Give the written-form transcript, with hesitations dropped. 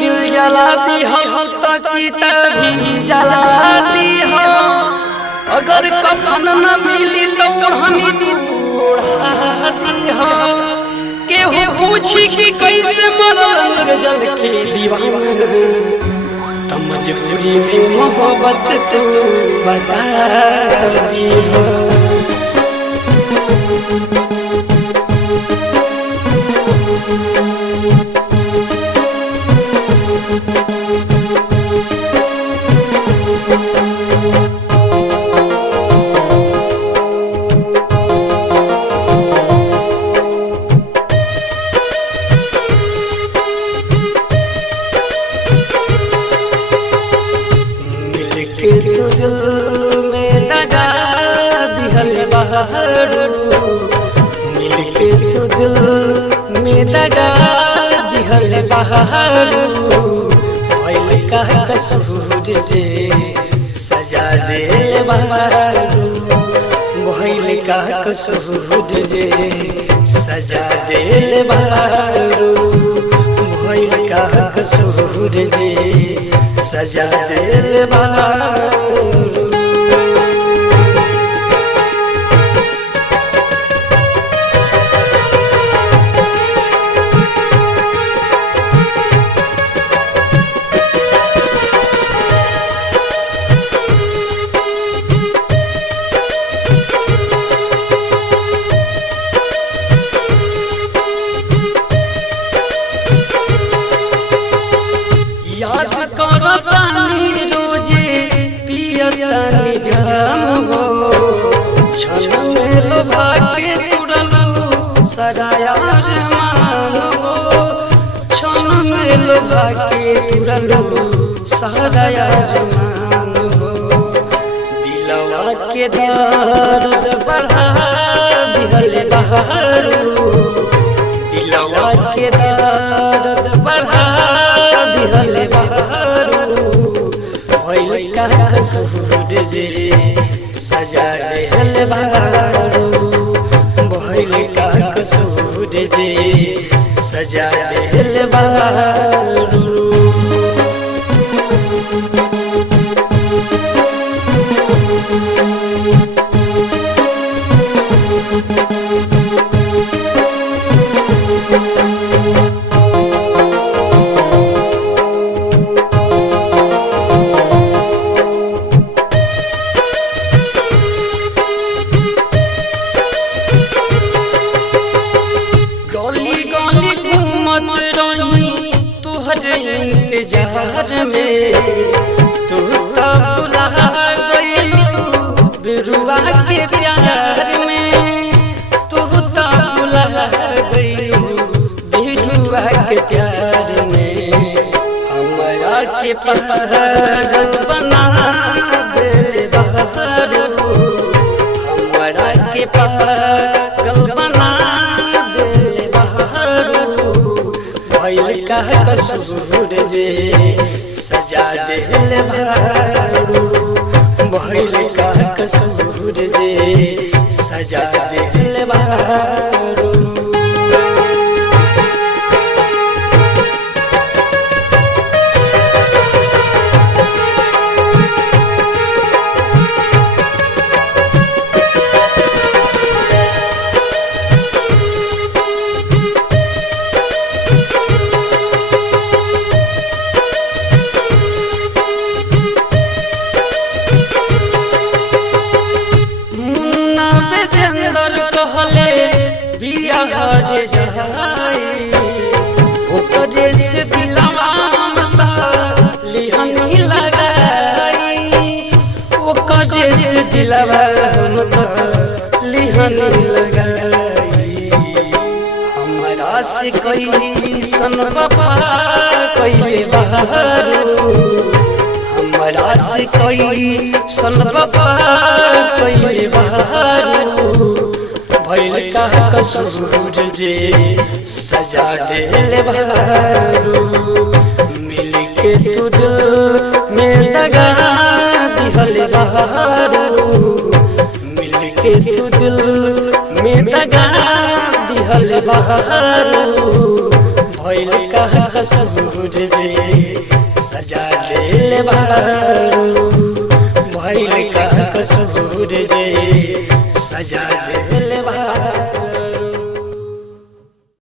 दिल जलाती हो तो चिता भी जलाती हो, अगर कफन न मिली तो हमी उड़ाती हो। केहू पूछी कि कैसे मरल जल के दीवाना, तो मजबूरी में मोहब्बत तू बता दी हो। मिलके तो दिल में दगा दिहल बहारू, मिलके तो दिल में दगा दिहल बहारू। भइल का कसूर से सजा दिल बहारू, भइल का कसूर से सजा दिल बहारू, भइल का कसूर से सजा दिल बहारू। याद करो तानी रोजे पियतानी जाम हो, क्षण में लोभा के तुरलू सजाया अरमान हो, क्षण में लोभा के तुरलू सजाया अरमान हो। दिलवा के दर्द बढ़ा दिहल बहारू, दिलवा के दर्द बढ़ा दिहल बहारू। भइल का कसूर से सजा दिहल बहारू, भइल का कसूर से सजा दिहल बहारू। गली गली घूमत रही तुहरे इंतजार में, तू तो भुला गइलू बिरुआ के प्यार में, तू तो भुला गइलू बिरुआ के प्यार में। हमरा के पागल बना दे बहारू, हमरा के पागल बना भइल का कसूर से सजा दिल बहारू, भइल का कसूर से सजा दिल बहारू। बिहार जाई ओकरे से दिलवा मता लिहनी लगाई, ओकरे से दिलवा मता लिहनी लगाई। हमरा से कोई सन वफा कोई बहारू, हमरा से कोई सन वफा कोई बहारू। भइल का कसूर जे सजा दिल बहारू, मिल के तू दिल में दगा दिहल बहारू। बहारू मिल के तू दिल में दगा दिहल बहारू भइल कहा कसूर जे सजा दिल बहारू भइल कहा कसूर जे सजा दिल बहारू।